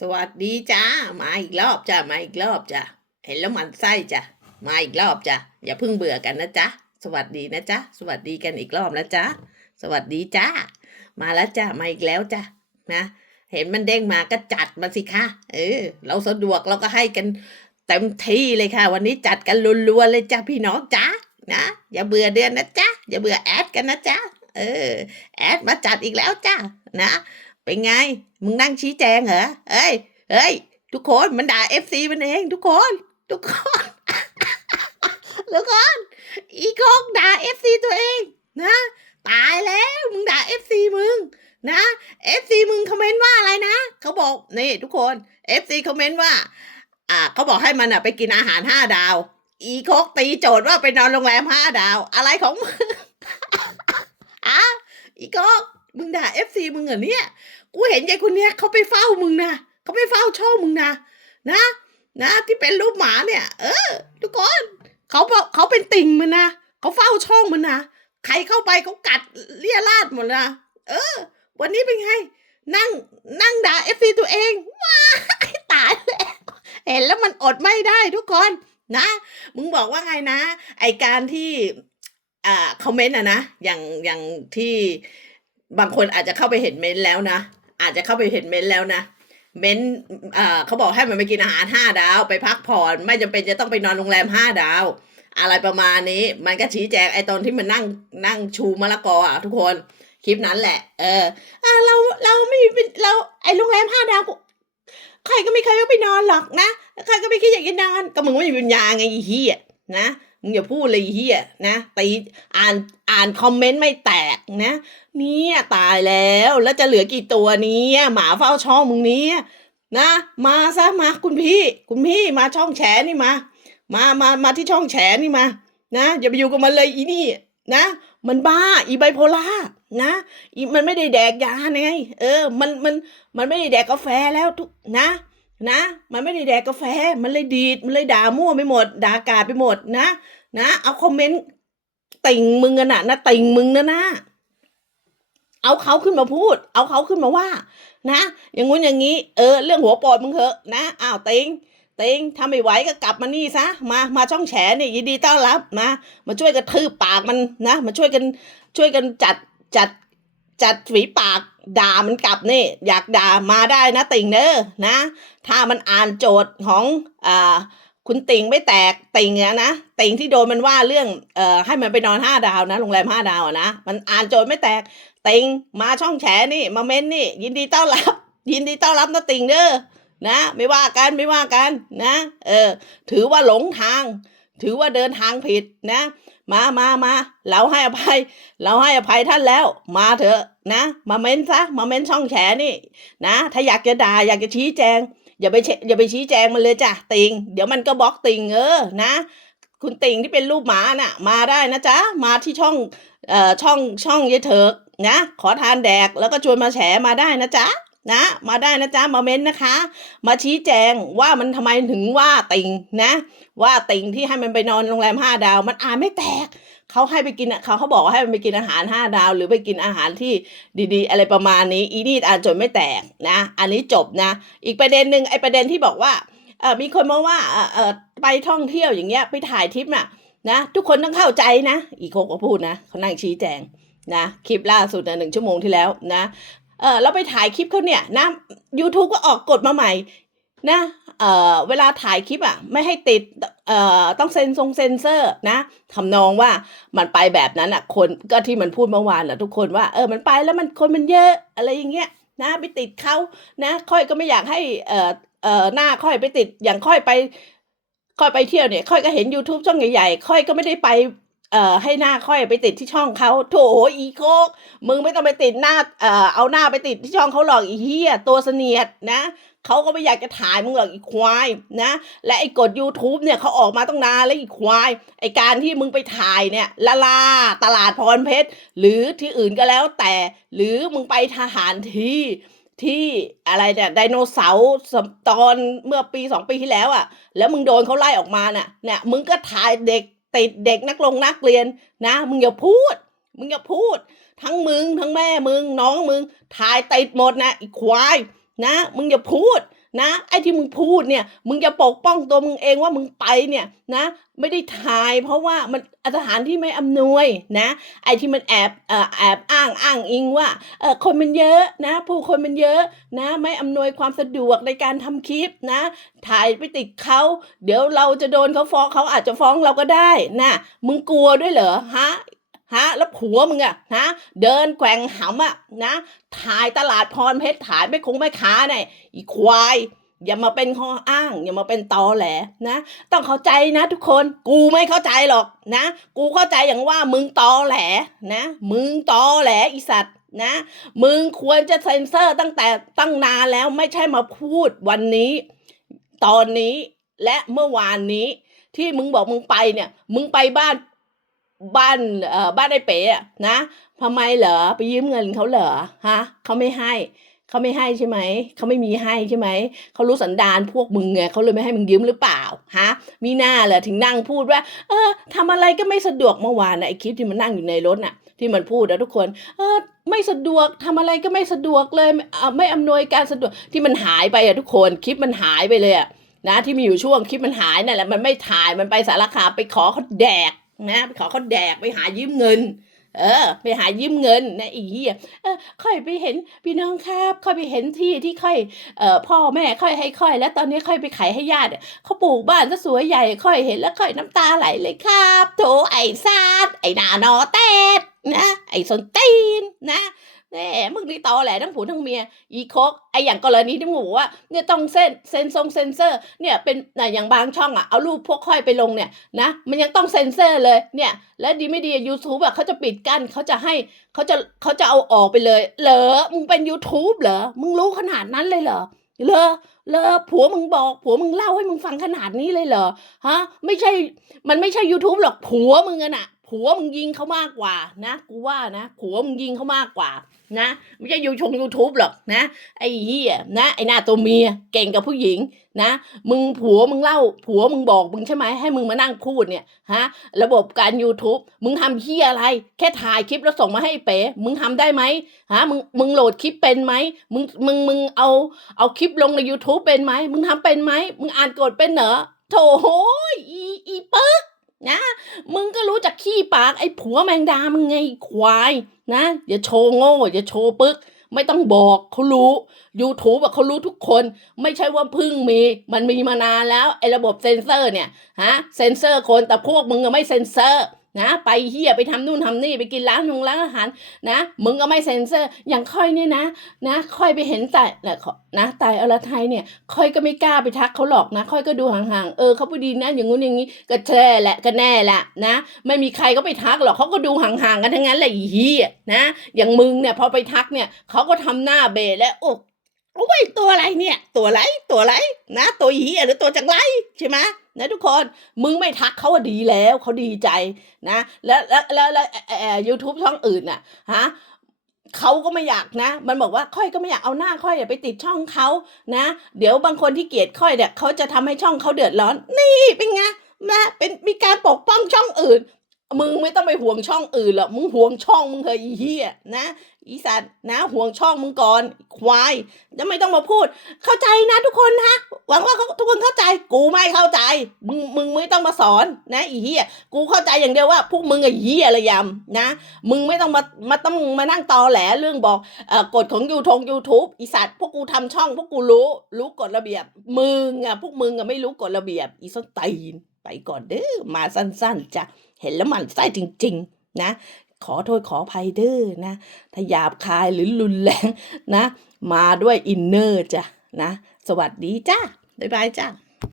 สวัสดีจ้ามาอีกรอบจ้ามาอีกรอบจ้ะเห็นแล้วหมันไส้จ้ะมาอีกรอบจ้ะอย่าเพิ่งเบื่อกันนะจ๊ะสวัสดีนะจ๊ะสวัสดีกันอีกรอบนะจ๊ะสวัสดีจ้ามาแล้วจ้ามาอีกแล้วจ้ะนะ เห็นมันเด้งมาก็จัดมาสิคะเออ เราสะดวกเราก็ให้กันเต็มที่เลยค่ะ วันนี้จัดกันรัวๆเลยจ้าพี่น้องจ้านะอย่าเบื่อเดือนนะจ๊ะอย่าเบื่อแอดกันนะจ๊ะเออแอดมาจัดอีกแล้วจ้านะ เป็นไง มึงนั่งชี้แจงเหรอเอ้ย เฮ้ย ทุกคนมันด่าเอฟซีมันเอง ทุกคน ทุกคนทุกคนอีกองด่าเอฟซีตัวเอง นะ ตายแล้ว มึงด่าเอฟซีมึง นะเอฟซีมึงคอมเมนต์ว่าอะไรนะ เขาบอก นี่ ทุกคนเอฟซีคอมเมนต์ว่า อ่า เขาบอกให้มันอะ ไปกินอาหารห้าดาว อีโคกตีโจทย์ว่าไปนอนโรงแรมห้าดาว อะไรของมึงอะอีโคก มึงด่าเอฟซีมึงเหรอเนี่ย กูเห็นยายคนเนี้ยเขาไปเฝ้ามึงนะเขาไปเฝ้าช่องมึงนะ นะ นะ ที่เป็นรูปหมาเนี่ย เออ ทุกคนเขาบอกเขาเป็นติ่งมันนะเขาเฝ้าช่องมันนะใครเข้าไปเขากัดเลี่ยราดหมดนะเออ วันนี้เป็นไง นั่งนั่งด่าเอฟซีตัวเองว้าตายแล้วเห็นแล้วมันอดไม่ได้ทุกคนนะ มึงบอกว่าไงนะ ไอการที่อ่าคอมเมนต์อะนะ อย่างอย่างที่ บางคนอาจจะเข้าไปเห็นเมนแล้วนะ อาจจะเข้าไปเห็นเมนแล้วนะ เมนเขาบอกให้มันไปกินอาหารห้าดาว ไปพักผ่อนไม่จำเป็นจะต้องไปนอนโรงแรมห้าดาว อะไรประมาณนี้ มันก็ชี้แจงไอ้ตอนที่มันนั่งนั่งชูมะละกออะทุกคนคลิปนั้นแหละ เอออ่าเราเราไม่มีเราไอ้โรงแรมห้าดาวใครก็ไม่เคยไปนอนหรอกนะใครก็ไม่คิดอยากจะนอนก็มึงไม่มีปัญญาไงไอีเหี้ยนะ มึงอย่าพูดเลยไอ้เฮียนะตีอ่านอ่านคอมเมนต์ไม่แตกนะเนี่ยตายแล้วแล้วจะเหลือกี่ตัวนี้หมาเฝ้าช่องมึงนี้นะ มาซะมาคุณพี่ คุณพี่มาช่องแฉนี่มา มามามาที่ช่องแฉนี่มา นะอย่าไปอยู่กับมันเลยอีนี่นะ มันบ้าอีไบโพล่านะอีมันไม่ได้แดกยาไงเออ มันมันมันไม่ได้แดกกาแฟแล้วทุกนะ นะ มันไม่ได้แดกกาแฟ มันเลยดีด มันเลยด่ามั่วไปหมด ด่ากาดไปหมดนะ นะ เอาคอมเมนต์ติ่งมึงกันนะนะติ่งมึงนะนะ เอาเขาขึ้นมาพูด เอาเขาขึ้นมาว่า นะ อย่างงู้นอย่างนี้ เออ เรื่องหัวปอดมึงเหอะนะ อ้าวติงติงถ้าไม่ไหวก็กลับมานี่ซะ มา มาช่องแฉนี่ยินดีต้อนรับนะมาช่วยกระทืบปากมันนะ มาช่วยกัน ช่วยกันจัด จัด จัดฝีปาก ด่ามันกลับนี่ อยากด่ามาได้นะติ่งเนอนะ ถ้ามันอ่านโจทย์ของอ่าคุณติ่งไม่แตกติ่งอะนะติ่งที่โดนมันว่าเรื่องเอ่อให้มันไปนอนห้าดาวนะโรงแรมห้าดาวอะนะมันอ่านโจทย์ไม่แตกติ่งมาช่องแฉนี่มาเม้นนี่ ยินดีต้อนรับ ยินดีต้อนรับนะติ่งเด้อนะ ไม่ว่ากันไม่ว่ากันนะ เออ ถือว่าหลงทาง ถือว่าเดินทางผิดนะ มามามาเราให้อภัย เราให้อภัยท่านแล้ว มาเถอะนะ มาเม้นซะ มาเม้นช่องแฉนี่ นะ ถ้าอยากจะด่าอยากจะชี้แจง อย่าไปเชอย่าไปชี้แจงมันเลยจ้ะติง เดี๋ยวมันก็บล็อกติงเออนะ คุณติงที่เป็นรูปหมาน่ะ มาได้นะจ๊ะ มาที่ช่องเอ่อช่องช่องยายเถิกนะ ขอทานแดกแล้วก็ชวนมาแฉมาได้นะจ๊ะ นะ มาได้นะจ๊ะมาเม้นนะคะ มาชี้แจงว่ามันทำไมถึงว่าติงนะ ว่าติงที่ให้มันไปนอนโรงแรมห้าดาว มันอ่านไม่แตกเขาให้ไปกินเขาเขาบอกว่าให้มันไปกินอาหารห้าดาว หรือไปกินอาหารที่ดีๆ อะไรประมาณนี้อีนี่อ่านจนไม่แตกนะ อันนี้จบนะ อีกประเด็นหนึ่งไอประเด็นที่บอกว่าเออมีคนมาว่าเออเออไปท่องเที่ยวอย่างเงี้ยไปถ่ายทริปน่ะนะทุกคนต้องเข้าใจนะ อีโคกก็พูดนะเขานั่งชี้แจงนะคลิปล่าสุดนะหนึ่งชั่วโมงที่แล้วนะ เออเราไปถ่ายคลิปเขาเนี่ยนะ YouTube ก็ออกกฎมาใหม่นะเออเวลาถ่ายคลิปอะไม่ให้ติดเอ่อต้องเซ็นทรงเซนเซอร์นะทำนองว่ามันไปแบบนั้นอะคนก็ที่มันพูดเมื่อวานแหละทุกคนว่าเออมันไปแล้วมันคนมันเยอะอะไรอย่างเงี้ยนะไปติดเขานะ ค่อยก็ไม่อยากให้เอ่อเอ่อหน้าค่อยไปติดอย่างค่อยไป ค่อยไปเที่ยวเนี่ย ค่อยก็เห็น YouTube ช่องใหญ่ๆ ค่อยก็ไม่ได้ไป เอ่อให้หน้าค่อยไปติดที่ช่องเขาโถอีโคกมึงไม่ต้องไปติดหน้าเอ่อเอาหน้าไปติดที่ช่องเขาหรอกอีเหี้ยตัวเสนียดนะเขาก็ไม่อยากจะถ่ายมึงหรอกอีควายนะ และไอ้กด YouTube เนี่ยเขาออกมาตั้งนานแล้วอีควายไอ้การที่มึงไปถ่ายเนี่ยละลาตลาดพรเพชร หรือที่อื่นก็แล้วแต่ หรือมึงไปทหารที่ที่อะไรเนี่ยไดโนเสาร์ตอนเมื่อปีสองปีที่แล้วอะ่ะ แล้วมึงโดนเขาไล่ออกมาน่ะเนี่ยมึงก็ถ่ายเด็ก ติดเด็กนักลงนักเรียนนะ มึงอย่าพูด มึงอย่าพูด ทั้งมึง ทั้งแม่มึง น้องมึง ถ่ายติดหมดนะอีควายนะ มึงอย่าพูด นะไอ้ที่มึงพูดเนี่ย มึงจะปกป้องตัวมึงเองว่ามึงไปเนี่ยนะ ไม่ได้ถ่าย เพราะว่ามันสถานที่ไม่อำนวยนะ ไอ้ที่มันแอบแอบอ้างอ้างอิงว่าเออคนมันเยอะนะ ผู้คนมันเยอะนะ ไม่อำนวยความสะดวกในการทำคลิปนะ ถ่ายไปติดเขาเดี๋ยวเราจะโดนเขาฟ้องเขาอาจจะฟ้องเราก็ได้นะมึงกลัวด้วยเหรอฮะ ฮะแล้วผัวมึงอะฮะเดินแกว่งหำอะนะถ่ายตลาดพรเพชรถ่ายไม่คงไม่ค้าเนี่ยอีควายอย่ามาเป็นข้ออ้าง อย่ามาเป็นตอแหลนะ ต้องเข้าใจนะทุกคนกูไม่เข้าใจหรอกนะ กูเข้าใจอย่างว่ามึงตอแหลนะ มึงตอแหลอีสัตว์นะ มึงควรจะเซ็นเซอร์ตั้งแต่ตั้งนานแล้วไม่ใช่มาพูดวันนี้ ตอนนี้และเมื่อวานนี้ ที่มึงบอกมึงไปเนี่ย มึงไปบ้าน บ้านเอ่อบ้านไอ้เป๋อะนะทำไมเหรอไปยืมเงินเขาเหรอฮะเขาไม่ให้เขาไม่ให้ใช่ไหมเขาไม่มีให้ใช่ไหมเขารู้สันดานพวกมึงไงเขาเลยไม่ให้มึงยืมหรือเปล่าฮะมีหน้าเหรอถึงนั่งพูดว่า เออทำอะไรก็ไม่สะดวกเมื่อวานนะไอ้คลิปที่มันนั่งอยู่ในรถน่ะ ที่มันพูดนะทุกคน เออไม่สะดวกทำอะไรก็ไม่สะดวกเลยเออไม่อำนวยการสะดวกที่มันหายไปอะทุกคนคลิปมันหายไปเลยอะนะที่มีอยู่ช่วงคลิปมันหายนั่นแหละมันไม่ถ่ายมันไปสารคามไปขอเขาแดก นะไปขอเขาแดกไปหายืมเงิน เออ ไปหายืมเงินนะอีเหี้ยเออค่อยไปเห็นพี่น้องครับค่อยไปเห็นที่ที่ค่อยเอ่อพ่อแม่ค่อยให้ค่อย แล้วตอนนี้ค่อยไปขายให้ญาติเขาปลูกบ้านซะสวยใหญ่ค่อยเห็นแล้วค่อยน้ำตาไหลเลยครับ โถไอ้ซาดไอ้หนานอเต็ดนะ ไอ้สนตีนนะ แหมมึงนี่ตอแหลทั้งผัวทั้งเมียอีโคกไออย่างกรณีที่มึงบอกว่าเนี่ยต้องเส้นเซนซงเซนเซอร์เนี่ยเป็นนะอย่างบางช่องอะเอารูปพวกค่อยไปลงเนี่ยนะมันยังต้องเซนเซอร์เลยเนี่ยและดีไม่ดียูทูบอะเขาจะปิดกั้นเขาจะให้เขาจะเขาจะเอาออกไปเลย เหรอมึงเป็น YouTube เหรอมึงรู้ขนาดนั้นเลยเหรอเหรอเหรอผัวมึงบอก ผัวมึงเล่าให้มึงฟังขนาดนี้เลยเหรอฮะ ไม่ใช่ มันไม่ใช่ YouTube หรอกผัวมึงอะน่ะ ผัวมึงยิงเขามากกว่านะ กูว่านะผัวมึงยิงเขามากกว่า นะ ไม่ใช่ยูชงยูทูบหรอกนะ ไอ้เหี้ยนะไอ้หน้าตัวเมียเก่งกับผู้หญิงนะ มึงผัวมึงเล่า ผัวมึงบอกมึงใช่ไหมให้มึงมานั่งพูดเนี่ยฮะ ระบบการ YouTube มึงทำเหี้ยอะไร แค่ถ่ายคลิปแล้วส่งมาให้เป๋ มึงทำได้ไหมฮะมึงมึงโหลดคลิปเป็นไหมมึงมึงมึงเอาเอาคลิปลงใน YouTube เป็นไหมมึงทำเป็นไหมมึงอ่านกฎเป็นเหรอโถโหยอีอีเปิ๊ก นะ มึงก็รู้จักขี้ปากไอ้ผัวแมงดามึงไงควายนะ อย่าโชว์โง่อย่าโชว์ปึ๊กไม่ต้องบอกเขารู้ YouTube อะเขารู้ทุกคน ไม่ใช่ว่าเพึ่งมี มันมีมานานแล้วไอ้ระบบเซ็นเซอร์เนี่ยฮะเซ็นเซอร์คนแต่พวกมึงอะไม่เซ็นเซอร์ นะไปเฮียไปทำนู่นทำนี่ไปกินร้านนงร้านอาหารนะมึงก็ไม่เซ็นเซอร์อย่างค่อยเนี่ยนะนะค่อยไปเห็นแต่นะนะตายอรไทยเนี่ยค่อยก็ไม่กล้าไปทักเขาหรอกนะ ค่อยก็ดูห่างๆเออเขาพูดดีนะอย่างงู้นอย่างนี้ก็แช่แหละก็แน่แหละนะ ไม่มีใครก็ไปทักหรอกเขาก็ดูห่างๆกันทั้งนั้นแหละอีเหี้ยนะอย่างมึงเนี่ยพอไปทักเนี่ยเขาก็ทำหน้าเบะและอก โอ้ยตัวอะไรเนี่ย ตัวอะไรตัวอะไรนะ ตัวหีหรือตัวจังไรใช่ไหมนะทุกคนมึงไม่ทักเขาว่าดีแล้วเขาดีใจนะ แล้วแล้วแล้วแล้วยูทูบช่องอื่นน่ะฮะเขาก็ไม่อยากนะ มันบอกว่าค่อยก็ไม่อยากเอาหน้าค่อยอย่าไปติดช่องเขานะ เดี๋ยวบางคนที่เกลียดค่อยเนี่ยเขาจะทำให้ช่องเขาเดือดร้อน นี่เป็นไงนะเป็นมีการปกป้องช่องอื่น มึงไม่ต้องไปห่วงช่องอื่นหรอกมึงห่วงช่องมึงเถอะอีเหี้ยนะอีสัตว์นะห่วงช่องมึงก่อนควายจะไม่ต้องมาพูด เข้าใจนะทุกคนนะหวังว่าเขาทุกคนเข้าใจ กูไม่เข้าใจ มึงมึงไม่ต้องมาสอนนะอีเหี้ยกูเข้าใจอย่างเดียวว่าพวกมึงอะเหี้ยระยำนะ มึงไม่ต้องมามาต้องมานั่งตอแหลเรื่องบอกเอ่อกฎของยูทงยูทูบอีสัตว์พวกกูทำช่อง พวกกูรู้รู้กฎระเบียบ มึงอะพวกมึงอะไม่รู้กฎระเบียบ อีส้นตีนไปก่อนเด้อมาสั้นๆจ้ะ เห็นแล้วหมันไส้จริง ๆ นะ ขอโทษขออภัยเด้อนะถ้าหยาบคายหรือรุนแรงนะ มาด้วยอินเนอร์จ้ะนะ สวัสดีจ้าบ๊ายบายจ้า